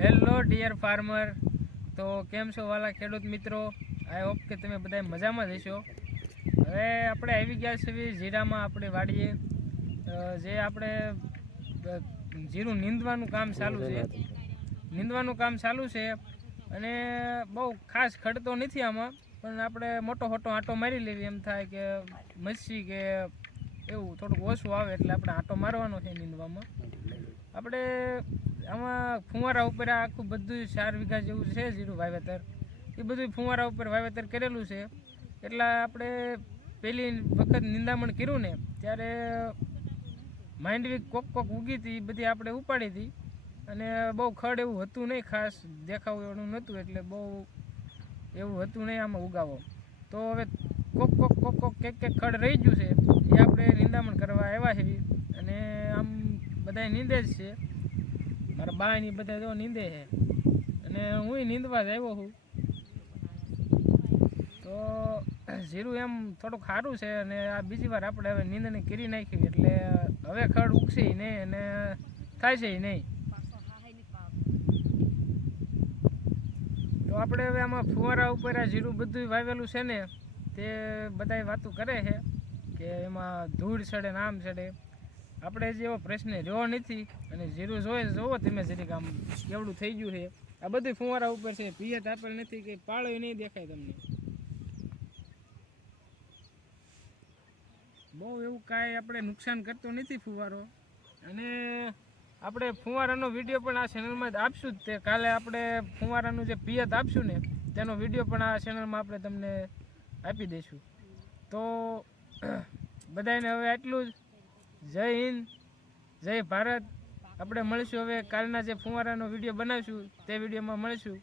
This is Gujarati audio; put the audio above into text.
હેલો ડિયર ફાર્મર, તો કેમ છો વાલા ખેડૂત મિત્રો? આઈ હોપ કે તમે બધા મજામાં જ હશો. હવે આપણે આવી ગયા છીએ જીરામાં આપણે વાડીએ. જે આપણે જીરું નીંદવાનું કામ ચાલુ છે અને બહુ ખાસ ખડતો નથી આમાં, પણ આપણે મોટો આંટો મારી લેવી એમ થાય કે મચ્છી કે એવું થોડુંક ઓછું આવે એટલે આપણે આંટો મારવાનો છે નીંદવામાં. આપણે આમાં ફુવારા ઉપર આખું બધું 4 વીઘા જેવું છે જીરું વાવેતર. એ બધું ફુવારા ઉપર વાવેતર કરેલું છે. એટલે આપણે પહેલી વખત નિંદામણ કર્યું ને ત્યારે માંડવી કોક ઉગી હતી, એ બધી આપણે ઉપાડી હતી અને બહુ ખડ એવું હતું નહીં, ખાસ દેખાવું એવું નહોતું, એટલે બહુ એવું હતું નહીં આમાં ઉગાવો. તો હવે કોક કેક ખડ રહી ગયું છે, એ આપણે નિંદામણ કરવા આવ્યા છે અને આમ બધા નીંદે જ છે. મારા બા ની બધા જો નીંદે છે અને હું નીંદવા જ આવ્યો છું. તો જીરું એમ થોડુંક સારું છે અને આ બીજી વાર આપણે હવે નીંદણી કરી નાખી એટલે હવે ખડ ઉગશે નહીં અને થાય છે નહીં. તો આપણે હવે આમાં ફુવારા ઉપર આ જીરું બધું વાવેલું છે ને, તે બધાય વાતો કરે છે કે એમાં ધૂળ ચડે ને આમ ચડે. આપણે જેવો પ્રશ્ન રહ્યો નથી અને જીરું જોવો તમે જરીક આમ કેવડું થઈ ગયું છે. આ બધું ફુવારા ઉપર છે, પિયત આપેલ નથી કે પાળો નહીં દેખાય તમને. બહુ એવું કાંઈ આપણે નુકસાન કરતો નથી ફુવારો. અને આપણે ફુવારાનો વિડીયો પણ આ ચેનલમાં જ આપશું જ. તે કાલે આપણે ફુવારાનું જે પિયત આપશું ને તેનો વિડીયો પણ આ ચેનલમાં આપણે તમને આપી દઈશું. તો બધાને હવે આટલું જ. જય હિન્દ, જય ભારત. આપણે મળીશું હવે કાલના જે ફુવારાનો વિડીયો બનાવીશું તે વિડીયોમાં મળીશું.